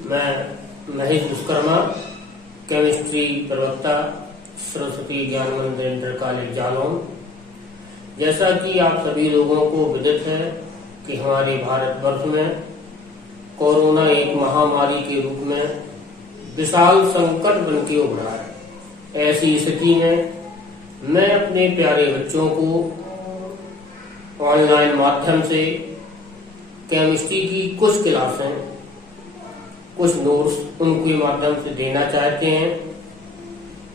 मैं महेश विश्वकर्मा, केमिस्ट्री प्रवक्ता, सरस्वती ज्ञान मंदिर इंटर कॉलेज जालौन। जैसा कि आप सभी लोगों को विदित है कि हमारे भारतवर्ष में कोरोना एक महामारी के रूप में विशाल संकट बन के उभरा है। ऐसी स्थिति में मैं अपने प्यारे बच्चों को ऑनलाइन माध्यम से केमिस्ट्री की कुछ क्लासें, कुछ नोट्स उनके माध्यम से देना चाहते हैं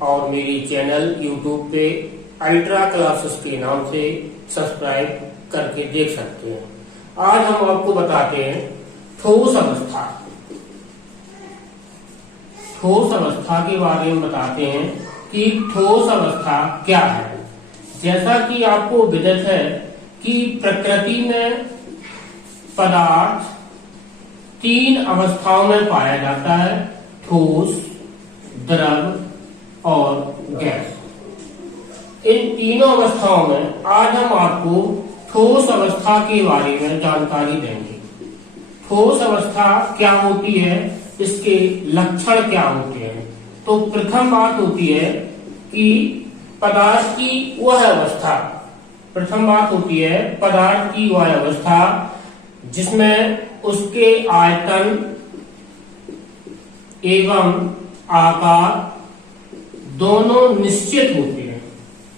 और मेरी चैनल यूट्यूब पे अल्ट्रा क्लासेस के नाम से सब्सक्राइब करके देख सकते हैं। आज हम आपको बताते हैं ठोस अवस्था। ठोस अवस्था के बारे में बताते हैं कि ठोस अवस्था क्या है। जैसा कि आपको विदित है कि प्रकृति में पदार्थ तीन अवस्थाओं में पाया जाता है, ठोस, द्रव और गैस। इन तीनों अवस्थाओं में आज हम आपको ठोस अवस्था के बारे में जानकारी देंगे। ठोस अवस्था क्या होती है, इसके लक्षण क्या होते हैं। तो प्रथम बात होती है कि पदार्थ की वह अवस्था, प्रथम बात होती है पदार्थ की वह अवस्था जिसमें उसके आयतन एवं आकार दोनों निश्चित होते हैं।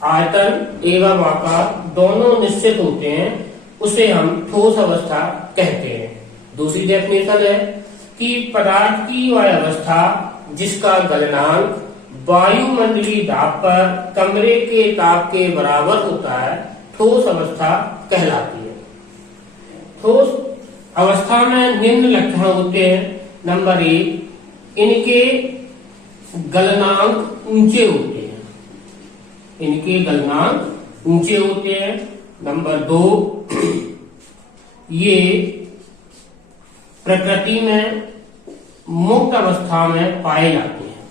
आयतन एवं आकार दोनों निश्चित होते हैं, उसे हम ठोस अवस्था कहते हैं। दूसरी डेफिनेशन है कि पदार्थ की वह अवस्था जिसका गलनांक वायुमंडलीय दाब पर कमरे के ताप के बराबर होता है, ठोस अवस्था कहलाती है। ठोस अवस्था में निम्न लक्षण होते हैं। नंबर 1, इनके गलनांक ऊंचे होते हैं। इनके गलनांक ऊंचे होते हैं। नंबर 2, ये प्रकृति में मुक्त अवस्था में पाए जाते हैं।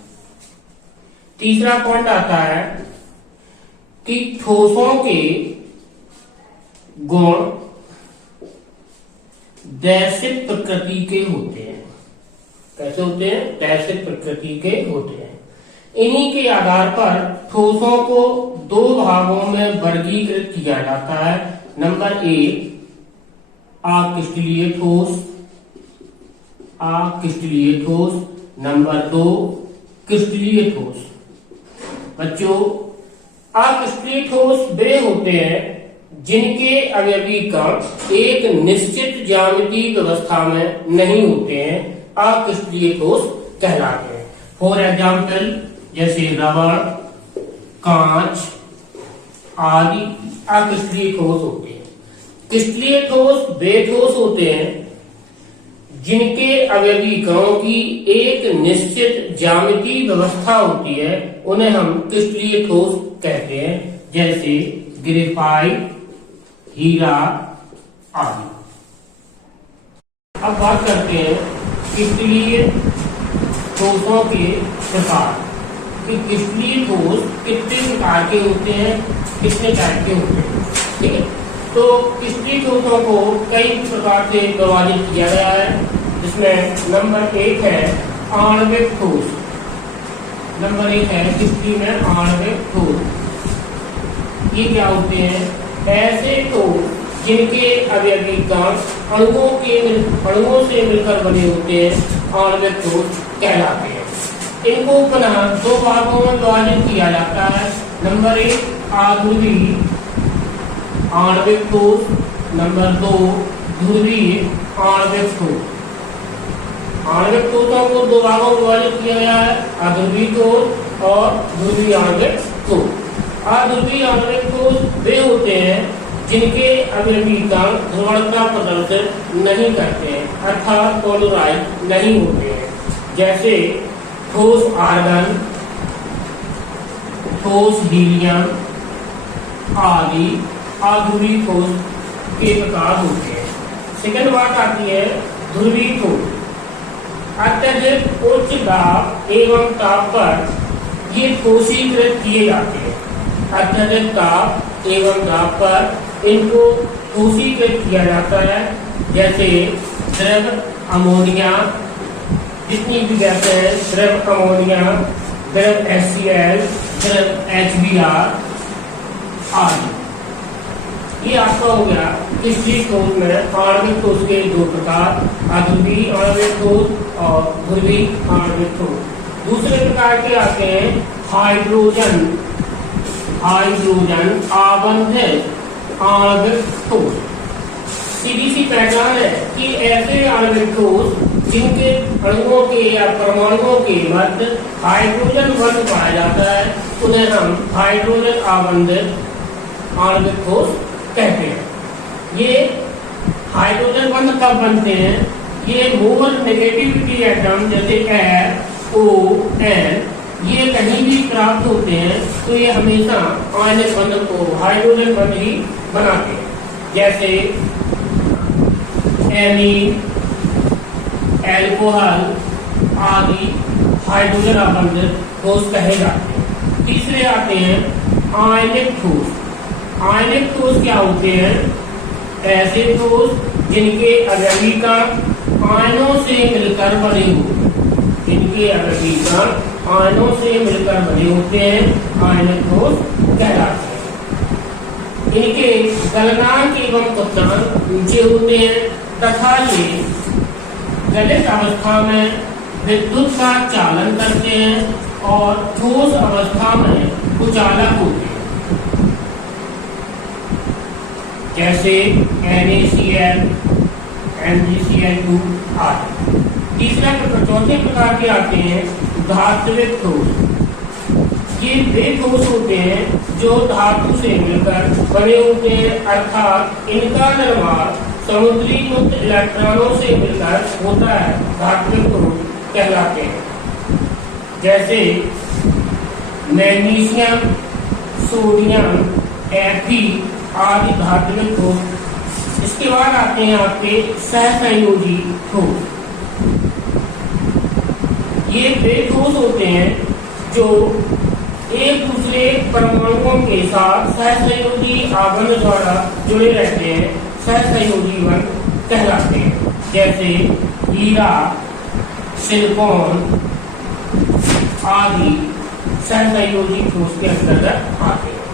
तीसरा पॉइंट आता है कि ठोसों के गुण दैशिक प्रकृति के होते हैं। कैसे होते हैं? दैशिक प्रकृति के होते हैं। इन्हीं के आधार पर ठोसों को दो भागों में वर्गीकृत किया जाता है। नंबर 1, अक्रिस्टलीय ठोस, अक्रिस्टलीय ठोस। नंबर 2, क्रिस्टलीय ठोस। बच्चों, अक्रिस्टलीय ठोस वे होते हैं जिनके अवयवी कण एक निश्चित ज्यामितीय व्यवस्था में नहीं होते हैं, अक्रिस्टलीय ठोस कहलाते हैं। फॉर एग्जाम्पल, जैसे रबड़, कांच आदि अक्रिस्टलीय ठोस होते हैं। क्रिस्टलीय ठोस वे ठोस होते हैं जिनके अवयवी कणों की एक निश्चित ज्यामितीय व्यवस्था होती है, उन्हें हम क्रिस्टलीय ठोस कहते हैं। जैसे ग्रेफाइट, हीरा आदि। अब बात करते हैं क्रिस्टलीय ठोसों के प्रकार कि क्रिस्टलीय ठोस कितने प्रकार के होते हैं, कितने टाइप के होते हैं। ठीक है, तो क्रिस्टलीय ठोसों को कई प्रकार से विभाजित किया गया है, जिसमें नंबर 1 है आणविक ठोस। नंबर 1 है क्रिस्टलीय में आणविक ठोस। ये क्या होते हैं? ऐसे ठोस जिनके अवयवी कण अणुओं से मिलकर बने होते हैं, आणविक ठोस कहलाते हैं। इनको पुनः दो भागों में विभाजित किया जाता है। नंबर 1, आध्रुवीय आणविक ठोस। नंबर 2, ध्रुवीय आणविक ठोस। आणविक ठोसों को दो भागों में विभाजित किया गया है, आध्रुवीय ठोस और ध्रुवीय आणविक ठोस। अध्रुवीय आणविक ठोस वे होते हैं जिनके अवयवी कण ध्रुवणता प्रदर्शित नहीं करते हैं, अर्थात पोलराइज नहीं होते हैं। जैसे ठोस आर्गन, ठोस हीलियम आदि अध्रुवीय ठोस के प्रकार होते हैं। सेकंड बात आती है ध्रुवीय ठोस। अत्यधिक उच्च दाब एवं ताप पर ये ठोसीकृत किए जाते हैं। अत्यधिक ताप एवं दाब पर इनको ठोसीकृत किया जाता है। जैसे द्रव अमोनिया, जितनी भी गैसें हैं, द्रव अमोनिया, द्रव HCl, द्रव HBr आदि। ये आपका हो गया क्रिस्टलीय ठोस में आणविक ठोस के दो प्रकार, अध्रुवीय आणविक ठोस और ध्रुवीय आणविक ठोस। दूसरे प्रकार के आते हैं हाइड्रोजन आबंधित आणविक ठोस। सीधी सी पहचान है कि ऐसे आणविक ठोस जिनके अणुओं के या परमाणुओं के मध्य हाइड्रोजन बंध पाया जाता है, उन्हें हम हाइड्रोजन आबंधित आणविक ठोस कहते हैं। ये हाइड्रोजन बंध कब बनते हैं? ये मोल नेगेटिविटी एटम जैसे FON ये कहीं भी प्राप्त होते हैं तो ये हमेशा आयनिक बंध को हाइड्रोजन बंध ही बनाते हैं। जैसे एमीन, एल्कोहल आदि हाइड्रोजन आबंधित ठोस कहे जाते हैं। तीसरे आते हैं आयनिक ठोस। आयनिक ठोस क्या होते हैं? ऐसे ठोस जिनके अवयवी कण आयनों से मिलकर बने होते हैं, आयनिक ठोस कहलाते हैं। इनके गलनांक एवं क्वथनांक ऊंचे होते हैं तथा ये गलित अवस्था में विद्युत का चालन करते हैं और ठोस अवस्था में कुचालक होते हैं, जैसे NaCl, MgCl2 आदि। चौथे प्रकार के आते हैं धात्विक ठोस। ये वे ठोस होते हैं जो धातु से मिलकर बने होते हैं, अर्थात इनका निर्माण समुद्री मुक्त इलेक्ट्रॉनों से मिलकर होता है, धात्विक ठोस कहलाते हैं। जैसे मैग्नीशियम, सोडियम, Fe आदि धात्विक ठोस। इसके बाद आते हैं आपके सहसंयोजी ठोस। ये वे ठोस होते हैं जो एक दूसरे परमाणुओं के साथ सहसंयोजी आबंध द्वारा जुड़े रहते हैं, सहसंयोजी बंध कहलाते हैं। जैसे हीरा, सिलिकॉन आदि सहसंयोजी ठोस के अंतर्गत आते हैं।